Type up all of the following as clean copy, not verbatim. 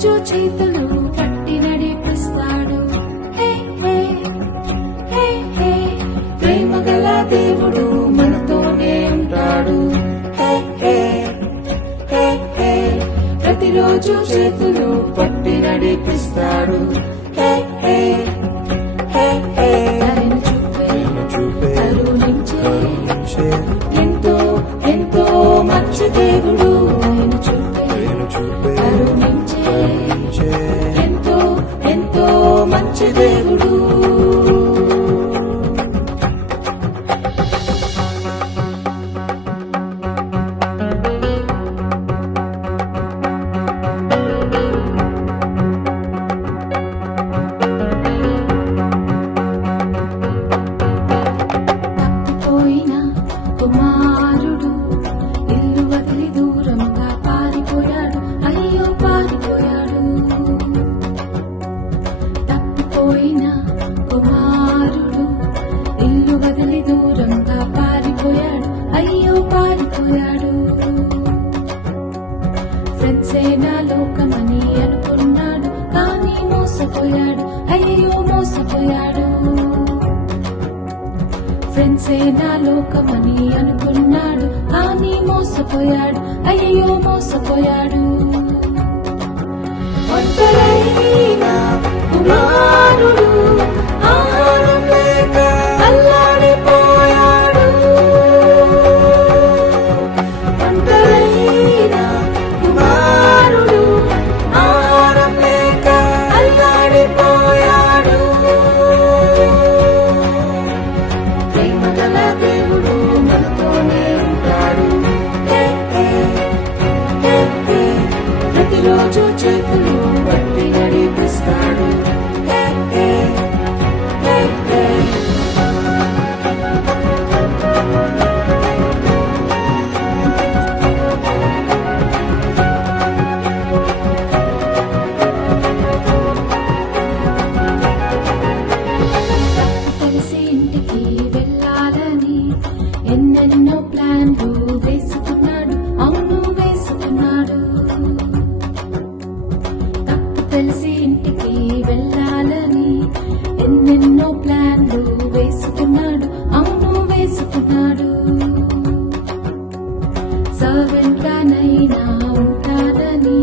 ప్రతిరోజు చేతులు పట్టి నడిపిస్తాడు. ప్రేమ గల దేవుడు మనతోనే ఉంటాడు. ప్రతిరోజు చేతులు పట్టి నడిపిస్తాడు. కరుణించే ఎంతో ఎంతో మంచి దేవుడు. కరుణించే ఎంతో ఎంతో మంచి దేవుడు. కుమారుడు ఇల్లు వదిలి దూరంగా పారిపోయాడు. అయ్యో పారిపోయాడు. తప్పిపోయిన కుమారుడు ఇల్లు వదిలి దూరంగా పారిపోయాడు. అయ్యో పారిపోయాడు. ఫ్రెండ్సే నా లోకమని అనుకున్నాడు, కానీ మోసపోయాడు. అయ్యో మోసపోయాడు. ఫ్రెండ్సే నా లోకమని అనుకున్నాడు, కానీ మోసపోయాడు. అయ్యో మోసపోయాడు. ఒంటరైన కుమారుడు ఆహారం లేక అల్లాడిపోయాడు. ఒంటరైన కుమారుడు ఆహారం లేక అల్లాడిపోయాడు. దేవుడు మనతోనే ఉంటాడు. ప్రతిరోజు చేతులు బట్టి నడిపిస్తాడు. కలిసి ఇంటికి వెళ్ళాలని ఎన్నెన్నో ప్లాన్లు వేసుకున్నాడు. అవును వేసుకున్నాడు. తప్పు తెలిసి ఇంటికి వెళ్ళాలని ఎన్నెన్నో ప్లాన్లు వేసుకున్నాడు. అవును వేసుకున్నాడు. సర్వెంట్ గానైనా ఉంటానని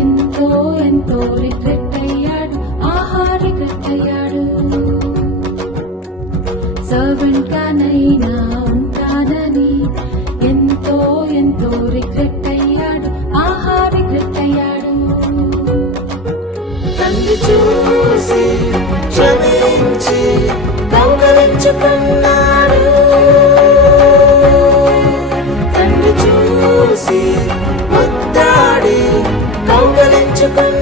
ఎంతో ఎంతో రిగ్రెట్ అయ్యాడు. ఆహా రిగ్రెట్ అయ్యాడు. సర్వెంట్ గానైనా ఉంటానని ఎంతో ఎంతో రిగ్రెట్ అయ్యాడు. ఆహా రిగ్రెట్ అయ్యాడు. తండ్రి చూసి క్షమించి కౌగలించుకున్నాడు. తండ్రి చూసి ముద్దాడి కౌగలించుకున్నాడు.